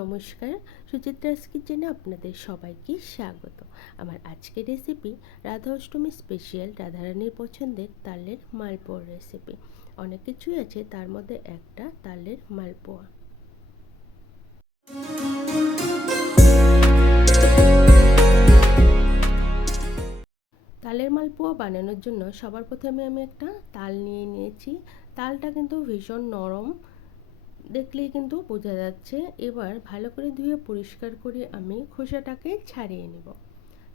নমস্কার, সুচিত্রাস কিচেনে আপনাদের সবাইকে স্বাগত। আমার আজকের রেসিপি রাধা অষ্টমী স্পেশাল রাধারানীর পছন্দের তালের মালপোয়ার রেসিপি। অনেক কিছুই আছে, তার মধ্যে একটা তালের মালপোয়া। তালের মালপোয়া বানানোর জন্য সবার প্রথমে আমি একটা তাল নিয়ে নিয়েছি। তালটা কিন্তু ভীষণ নরম, দেখলেই কিন্তু বোঝা যাচ্ছে। এবার ভালো করে ধুয়ে পরিষ্কার করে আমি খোসাটাকে ছাড়িয়ে নেব।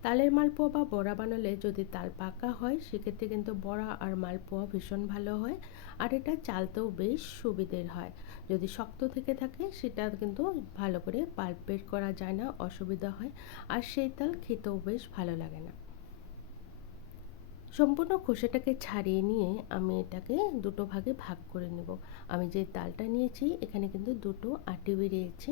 তালের মালপোয়া বা বড়া বানালে যদি তাল পাকা হয় সেক্ষেত্রে কিন্তু বড়া আর মালপোয়া ভীষণ ভালো হয়, আর এটা চালতেও বেশ সুবিধের হয়। যদি শক্ত থেকে থাকে সেটা কিন্তু ভালো করে পাল্প বের করা যায় না, অসুবিধা হয়, আর সেই তাল খেতেও বেশ ভালো লাগে না। সম্পূর্ণ খোসাটাকে ছাড়িয়ে নিয়ে আমি এটাকে দুটো ভাগে ভাগ করে নেব। আমি যে তালটা নিয়েছি এখানে কিন্তু দুটো আটি বেরিয়েছে।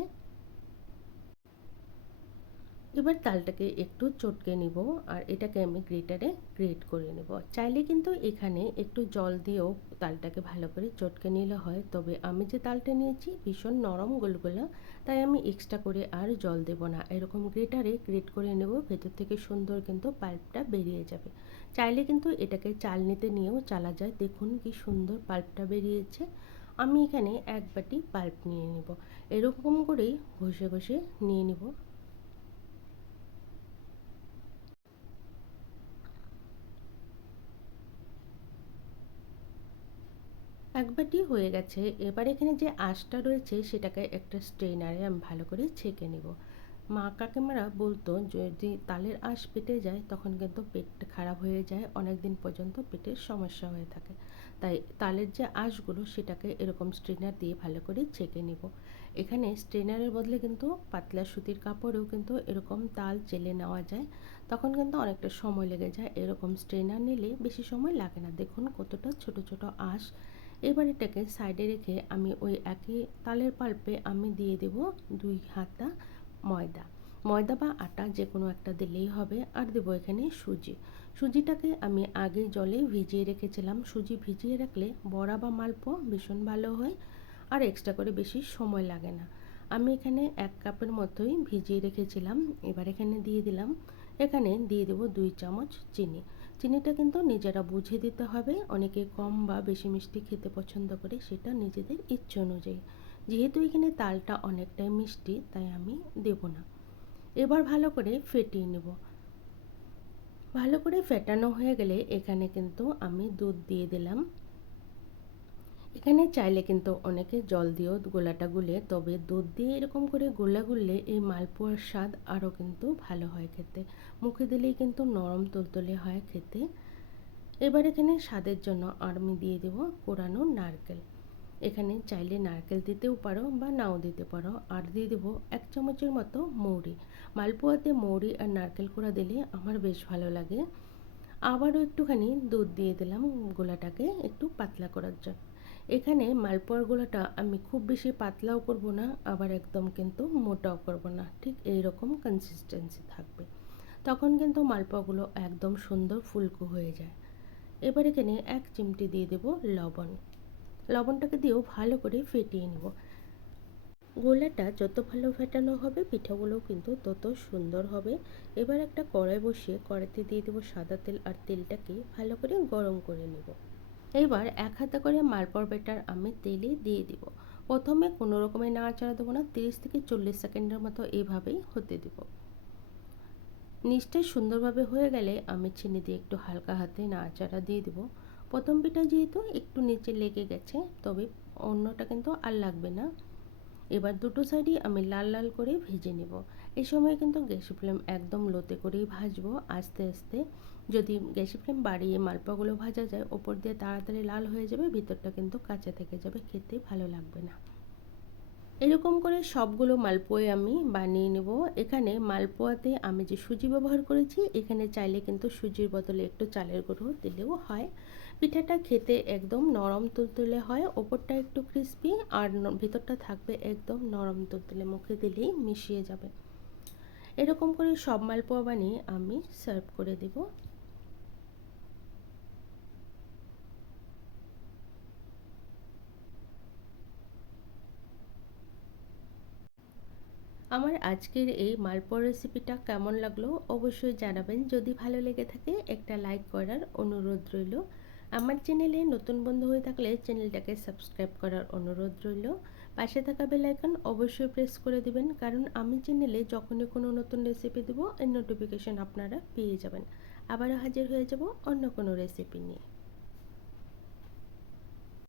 এবার তালটাকে একটু চটকে নিব, আর এটাকে আমি গ্রেটারে গ্রেট করে নেব। চাইলে কিন্তু এখানে একটু জল দিয়েও তালটাকে ভালো করে চটকে নিলে হয়, তবে আমি যে তালটা নিয়েছি ভীষণ নরম গুলগুলা, তাই আমি এক্সট্রা করে আর জল দেব না। এরকম গ্রেটারে গ্রেট করে নেব, ভেতর থেকে সুন্দর কিন্তু পাল্পটা বেরিয়ে যাবে। চাইলে কিন্তু এটাকে চালনিতে নিয়েও চালা যায়। দেখুন কি সুন্দর পাল্পটা বেরিয়েছে। আমি এখানে এক বাটি পাল্প নিয়ে নেব, এরকম করেই ঘষে ঘষে নিয়ে নেব। এক বাটি হয়ে গেছে। এবার এখানে যে আঁশটা রয়েছে সেটাকে একটা স্ট্রেনারে আমি ভালো করে ছেঁকে নেব। মা কাকিমারা বলতো যদি তালের আঁশ পেটে যায় তখন কিন্তু পেট খারাপ হয়ে যায়, অনেক দিন পর্যন্ত পেটের সমস্যা হয়ে থাকে। তাই তালের যে আঁশগুলো সেটাকে এরকম স্ট্রেনার দিয়ে ভালো করে ছেঁকে নেব। এখানে স্ট্রেনারের বদলে কিন্তু পাতলা সুতির কাপড়েও কিন্তু এরকম তাল চেলে নেওয়া যায়, তখন কিন্তু অনেকটা সময় লেগে যায়। এরকম স্ট্রেনার নিলে বেশি সময় লাগে না। দেখুন কতটা ছোট ছোট আঁশ। এবার এটাকে সাইডে রেখে আমি ওই একই তালের পাল্পে আমি দিয়ে দেব 2 হাতা ময়দা। ময়দা বা আটা যে কোনো একটা দিলেই হবে। আর দেবো এখানে সুজি। সুজিটাকে আমি আগে জলে ভিজিয়ে রেখেছিলাম। সুজি ভিজিয়ে রাখলে বড়া বা মালপোয়া ভীষণ ভালো হয়, আর এক্সট্রা করে বেশি সময় লাগে না। আমি এখানে 1 কাপের মতোই ভিজিয়ে রেখেছিলাম। এবার এখানে দিয়ে দিলাম, এখানে দিয়ে দেবো 2 চামচ চিনি। চিনিটা কিন্তু নিজেরা বুঝে দিতে হবে। অনেকে কম বা বেশি মিষ্টি খেতে পছন্দ করে, সেটা নিজেদের ইচ্ছে অনুযায়ী। যেহেতু এখানে তালটা অনেকটাই মিষ্টি তাই আমি দেব না। এবার ভালো করে ফেটিয়ে নেব। ভালো করে ফেটানো হয়ে গেলে এখানে কিন্তু আমি দুধ দিয়ে দিলাম। এখানে চাইলে কিন্তু অনেকে জল দিয়েও গোলাটা গুলে, তবে দুধ দিয়ে এরকম করে গোলা গুললে এই মালপোয়ার স্বাদ আরও কিন্তু ভালো হয় খেতে। মুখে দিলেই কিন্তু নরম তুলতুলে হয় খেতে। এবার এখানে স্বাদের জন্য আমি দিয়ে দেবো কোরানো নারকেল। এখানে চাইলে নারকেল দিতেও পারো বা নাও দিতে পারো। আর দিয়ে দেবো 1 চামচের মতো মৌরি। মালপোয়াতে মৌরি আর নারকেল কোড়া দিলে আমার বেশ ভালো লাগে। আবারও একটুখানি দুধ দিয়ে দিলাম গোলাটাকে একটু পাতলা করার জন্য। এখানে মালপোয়ার গোলাটা আমি খুব বেশি পাতলাও করব না, আবার একদম কিন্তু মোটাও করব না, ঠিক এই রকম কনসিস্টেন্সি থাকবে। তখন কিন্তু মালপোয়াগুলো একদম সুন্দর ফুলকো হয়ে যায়। এবার এখানে 1 চিমটি দিয়ে দেব লবণ। লবণটাকে দিয়েও ভালো করে ফেটিয়ে নেব। গোলাটা যত ভালো ফেটানো হবে পিঠাগুলোও কিন্তু তত সুন্দর হবে। এবার একটা কড়াই বসিয়ে কড়াইতে দিয়ে দেবো সাদা তেল, আর তেলটাকে ভালো করে গরম করে নেব। এবার 1 হাতা করে মালপোয়ার ব্যাটার আমি তেলে দিয়ে দিব। প্রথমে কোনো রকমের নাড়াচাড়া দেবো না, 30 থেকে 40 সেকেন্ডের মতো এভাবেই হতে দেব। নিচটা সুন্দরভাবে হয়ে গেলে আমি চিনি দিয়ে একটু হালকা হাতে নাড়াচাড়া দিয়ে দেবো। প্রথম পিঠা যেহেতু একটু নিচে লেগে গেছে, তবে অন্যটা কিন্তু আর লাগবে না। এবার দুটো সাইডই আমি লাল লাল করে ভেজে নেব। এই সময় কিন্তু গ্যাসের ফ্লেম একদম লোতে করেই ভাজবো আস্তে আস্তে। যদি গ্যাসের ফ্লেম বাড়িয়ে মালপোয়াগুলো ভাজা যায়, ওপর দিয়ে তাড়াতাড়ি লাল হয়ে যাবে, ভিতরটা কিন্তু কাঁচা থেকে যাবে, খেতে ভালো লাগবে না। এরকম করে সবগুলো মালপোয়া আমি বানিয়ে নেব। এখানে মালপোয়াতে আমি যে সুজি ব্যবহার করেছি, এখানে চাইলে কিন্তু সুজির বদলে একটু চালের গুঁড়ো দিলেও হয়। পিঠাটা খেতে একদম নরম তুলতুলে হয়, ওপরটা একটু ক্রিস্পি আর ভিতরটা থাকবে একদম নরম তুলতুলে, মুখে দিলেই মিশিয়ে যাবে। এরকম করে সব মালপোয়া বানিয়ে আমি সার্ভ করে দেব। আমার আজকের এই মালপোয়া রেসিপিটা কেমন লাগলো অবশ্যই জানাবেন। যদি ভালো লেগে থাকে একটা লাইক করার অনুরোধ রইল। আমার চ্যানেলে নতুন বন্ধু হয়ে থাকলে চ্যানেলটাকে সাবস্ক্রাইব করার অনুরোধ রইল। পাশে থাকা বেল আইকন অবশ্যই প্রেস করে দিবেন, কারণ আমি চ্যানেলে যখনই কোনো নতুন রেসিপি দেবো এর নোটিফিকেশন আপনারা পেয়ে যাবেন। আবারও হাজির হয়ে যাব অন্য কোনো রেসিপি নিয়ে।